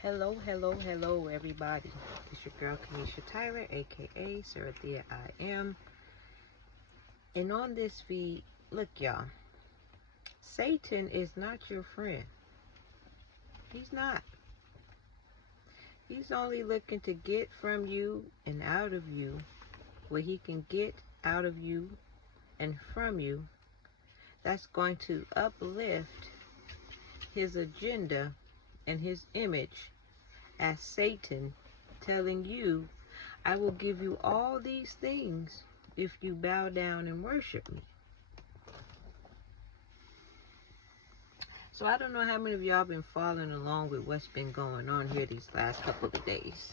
Hello, hello, hello, everybody. It's your girl, Kanisha Tyra, aka Sarathea I Am. And on this feed, look, y'all, Satan is not your friend. He's not. He's only looking to get from you and out of you what he can get out of you and from you that's going to uplift his agenda and his image as Satan telling you, I will give you all these things if you bow down and worship me. So I don't know how many of y'all been following along with what's been going on here these last couple of days.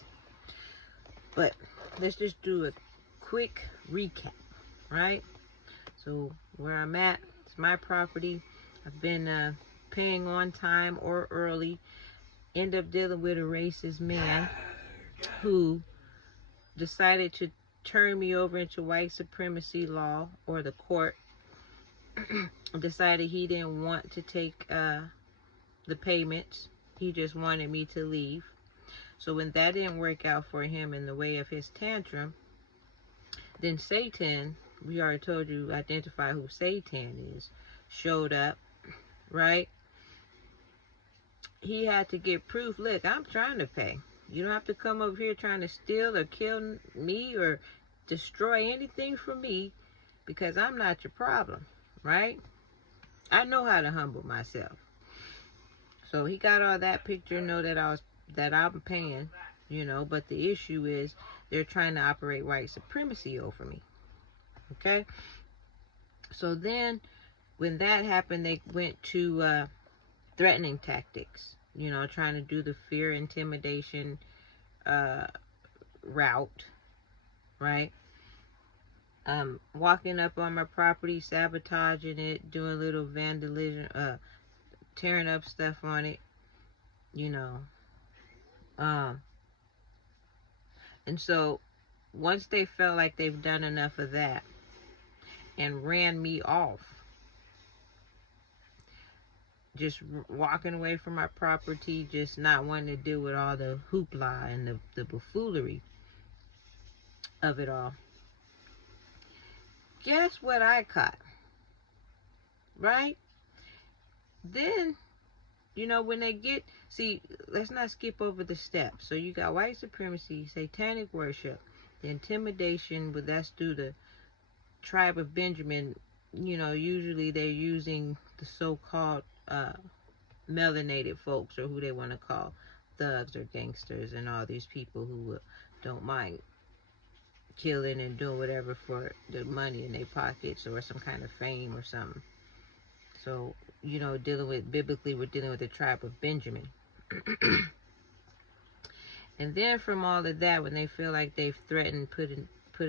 But let's just do a quick recap, right? So where I'm at, it's my property. I've been paying on time or early. End up dealing with a racist man who decided to turn me over into white supremacy law, or the court decided he didn't want to take the payments. He just wanted me to leave. So when that didn't work out for him in the way of his tantrum, then Satan, we already told you, identify who Satan is, showed up, right? He had to get proof. Look, I'm trying to pay. You don't have to come over here trying to steal or kill me or destroy anything from me, because I'm not your problem, right? I know how to humble myself. So he got all that picture, know that I'm paying, but the issue is they're trying to operate white supremacy over me. Okay? So then when that happened, they went to threatening tactics, trying to do the fear intimidation route, right? Walking up on my property, sabotaging it, doing little vandalism, tearing up stuff on it, and so once they felt like they've done enough of that and ran me off, just walking away from my property, just not wanting to deal with all the hoopla and the buffoonery of it all, guess what I caught, right? Then, when they get, see, let's not skip over the steps. So you got white supremacy, satanic worship, the intimidation, but that's through the tribe of Benjamin. Usually they're using the so-called melanated folks, or who they want to call thugs or gangsters, and all these people who don't mind killing and doing whatever for the money in their pockets or some kind of fame or something. So, biblically, we're dealing with the tribe of Benjamin. And then from all of that, when they feel like they've threatened, put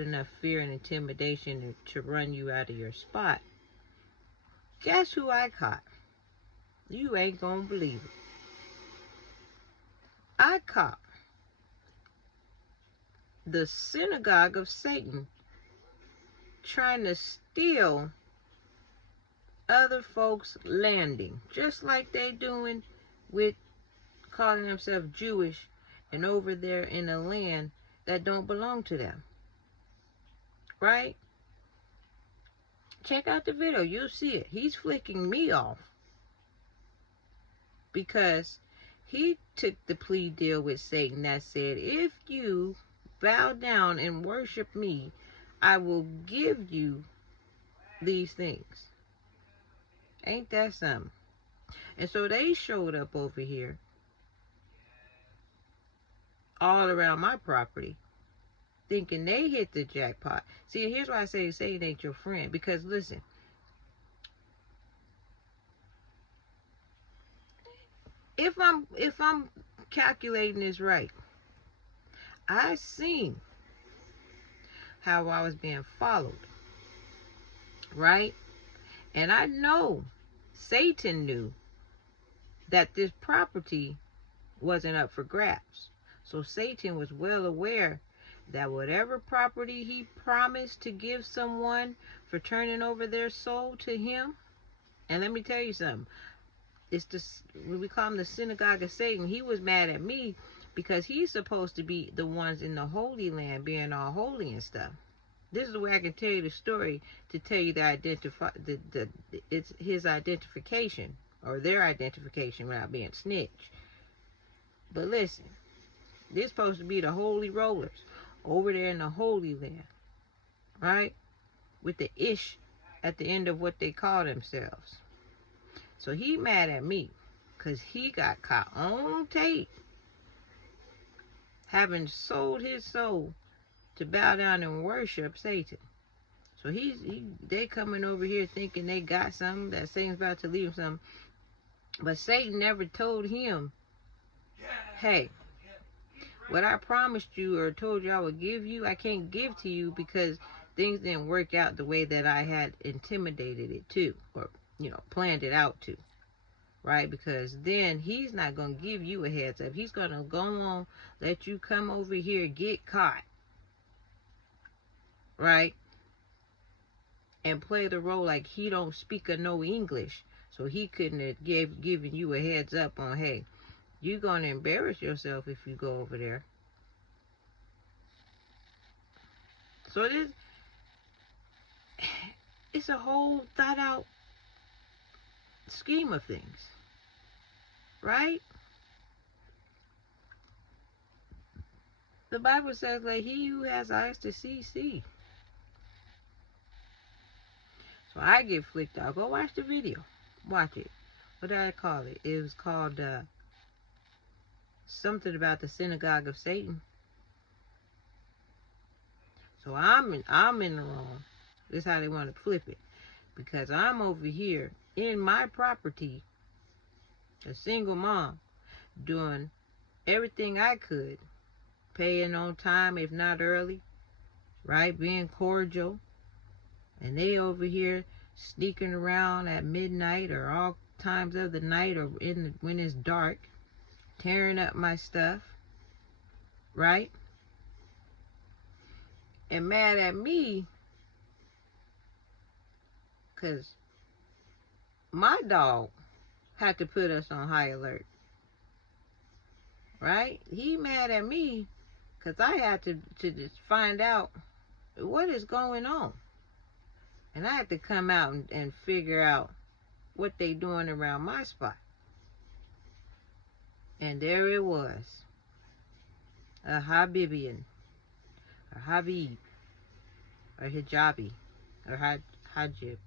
enough fear and intimidation to run you out of your spot, guess who I caught? You ain't gonna believe it. I caught the synagogue of Satan trying to steal other folks' landing, just like they doing with calling themselves Jewish and over there in a land that don't belong to them, right? Check out the video, you'll see it. He's flicking me off because he took the plea deal with Satan that said, if you bow down and worship me, I will give you these things. Ain't that something? And so they showed up over here all around my property thinking they hit the jackpot. See, here's why I say Satan ain't your friend. Because listen, if I'm calculating this right, I seen how I was being followed, right? And I know Satan knew that this property wasn't up for grabs. So Satan was well aware that whatever property he promised to give someone for turning over their soul to him, and let me tell you something, It's this, we call him the synagogue of Satan. He was mad at me because he's supposed to be the ones in the Holy Land being all holy and stuff. This is the way I can tell you the story to tell you it's his identification or their identification without being snitched. But listen, they're supposed to be the holy rollers over there in the Holy Land, right? With the ish at the end of what they call themselves. So he mad at me because he got caught on tape having sold his soul to bow down and worship Satan. So they coming over here thinking they got something, that Satan's about to leave something. But Satan never told him, hey, what I promised you or told you I would give you, I can't give to you because things didn't work out the way that I had intimidated it to, or, planned it out to. Right? Because then he's not going to give you a heads up. He's going to go on, let you come over here, get caught. Right? And play the role like he don't speak or no English. So he couldn't have given you a heads up on, hey, you're going to embarrass yourself if you go over there. So it's a whole thought out scheme of things. Right? The Bible says, like, he who has eyes to see, see. So I get flicked out. Go watch the video. Watch it. What did I call it? It was called something about the synagogue of Satan. So I'm in the wrong. This is how they want to flip it. Because I'm over here in my property, a single mom, doing everything I could, paying on time if not early, right, being cordial, and they over here sneaking around at midnight or all times of the night or when it's dark, tearing up my stuff, right, and mad at me because my dog had to put us on high alert. Right? He mad at me because I had to just find out what is going on. And I had to come out and figure out what they doing around my spot. And there it was. A Habibian, or Habib, or Hijabi, or Hajib.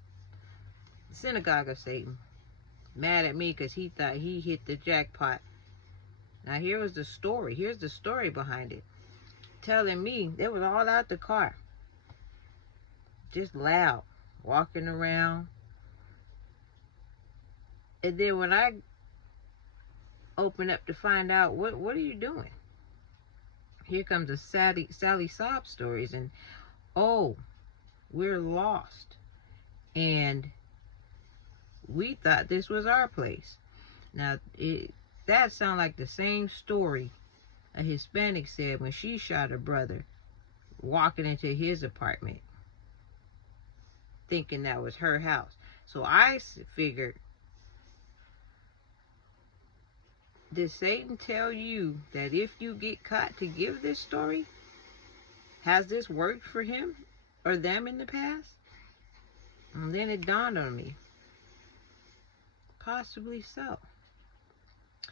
Synagogue of Satan. Mad at me because he thought he hit the jackpot. Now here was the story. Here's the story behind it. Telling me they was all out the car. Just loud. Walking around. And then when I open up to find out, what are you doing? Here comes the Sally sob stories. And, oh, we're lost. And we thought this was our place. Now, that sounds like the same story a Hispanic said when she shot her brother walking into his apartment, thinking that was her house. So I figured, did Satan tell you that if you get caught to give this story? Has this worked for him or them in the past? And then it dawned on me. Possibly so.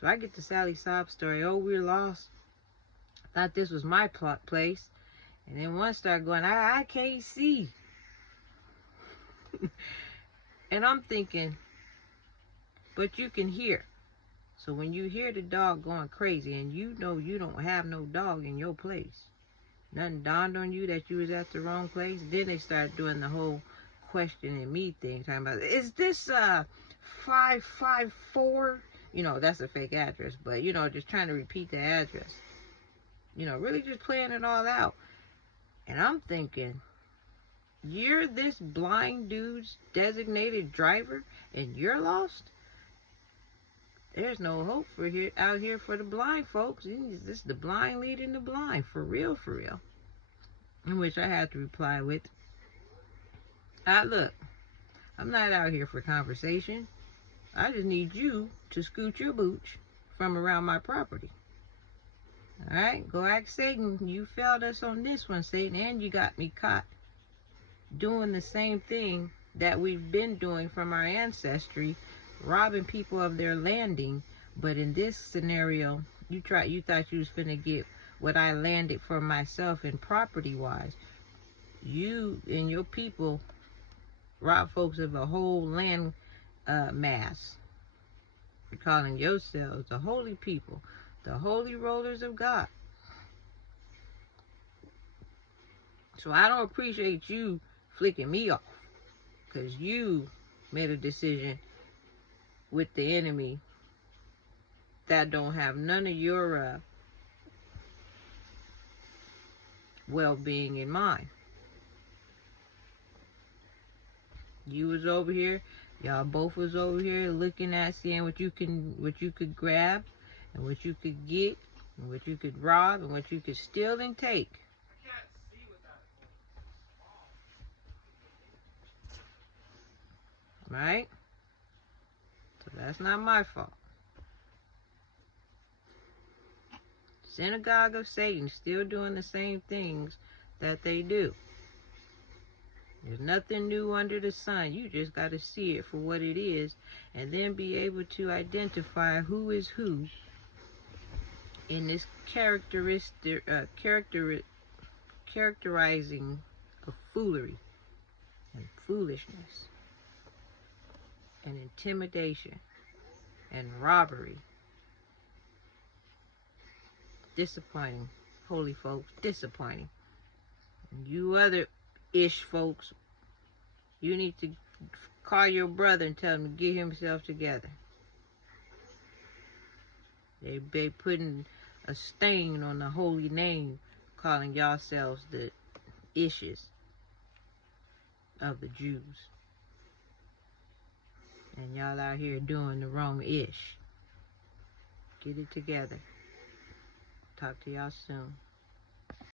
So I get the Sally sob story. Oh, we're lost. I thought this was my place. And then one started going, I can't see. And I'm thinking, but you can hear. So when you hear the dog going crazy and you know you don't have no dog in your place, nothing dawned on you that you was at the wrong place. Then they started doing the whole questioning me thing, talking about, is this 554? That's a fake address, but just trying to repeat the address. Really just playing it all out. And I'm thinking, you're this blind dude's designated driver and you're lost? There's no hope out here for the blind folks. This is the blind leading the blind, for real, for real. In which I had to reply with, look, I'm not out here for conversation. I just need you to scoot your booch from around my property. Alright, go ask Satan. You failed us on this one, Satan, and you got me caught doing the same thing that we've been doing from our ancestry, robbing people of their landing. But in this scenario, you thought you was finna get what I landed for myself in property wise. You and your people rob folks of a whole land mass. You're calling yourselves the holy people, the holy rollers of God. So I don't appreciate you flicking me off, because you made a decision with the enemy that don't have none of your well-being in mind. You was over here, y'all both was over here looking at, seeing what you could grab, and what you could get, and what you could rob, and what you could steal and take. Right? So that's not my fault. Synagogue of Satan still doing the same things that they do. There's nothing new under the sun. You just got to see it for what it is, and then be able to identify who is who in this characterizing of foolery and foolishness and intimidation and robbery. Disappointing, holy folks, disappointing. And you other ish folks, you need to call your brother and tell him to get himself together. They putting a stain on the holy name, calling yourselves the ishes of the Jews. And y'all out here doing the wrong ish. Get it together. Talk to y'all soon.